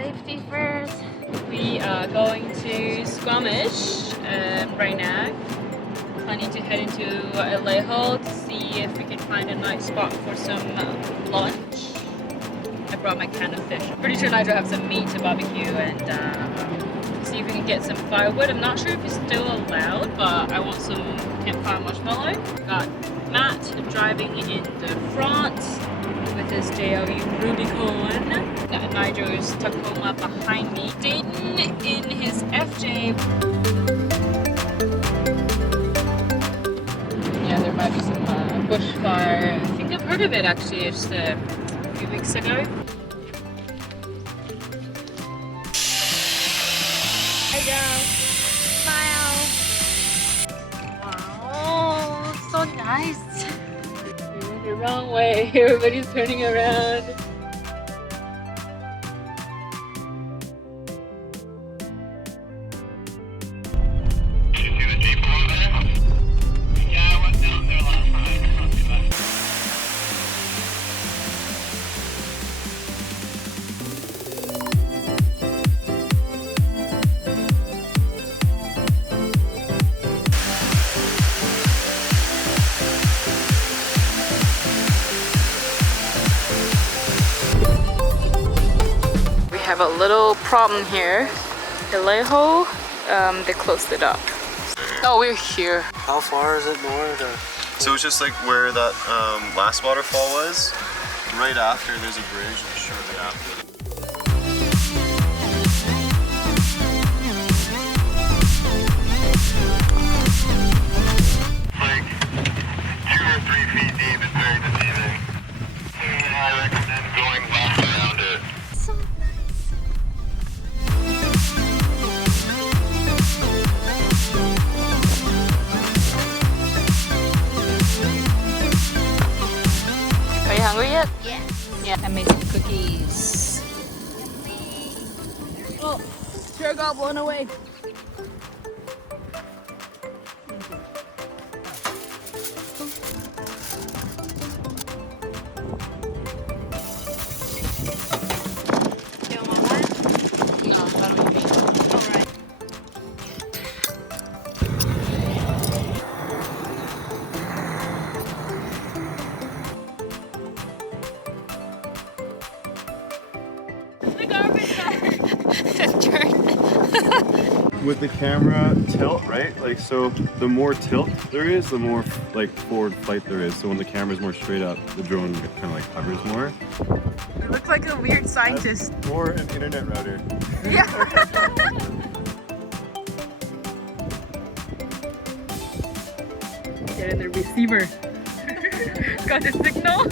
Safety first. We are going to Squamish right now. Planning to head into Elaho to see if we can find a nice spot for some lunch. I brought my can of fish. Pretty sure Nigel have some meat to barbecue and see if we can get some firewood. I'm not sure if it's still allowed, but I want some campfire marshmallow. Got Matt driving in the front with his JLU Rubicon. Nigel's Tacoma behind me. Dayton in his FJ. Yeah, there might be some bushfire. I think I've heard of it actually just a few weeks ago. Hi girl. Smile. Wow, so nice. We went the wrong way. Everybody's turning around. Have a little problem here. Elaho, they closed it up. Oh, we're here. How far is it north? So it's just like where that last waterfall was. Right after, there's a bridge, and shortly after. Like 2 or 3 feet deep, it's very deceiving. I recommend going left around it. So nice. Are you hungry yet? Yeah. Yeah. I made some cookies. Oh, sure got blown away. No, I don't mean. Alright. The garbage turned. With the camera tilt, right? Like, so the more tilt there is, the more like forward flight there is. So when the camera's more straight up, the drone kind of like hovers more. You look like a weird scientist. Or an internet router. Yeah. Get in the receiver. Got the signal.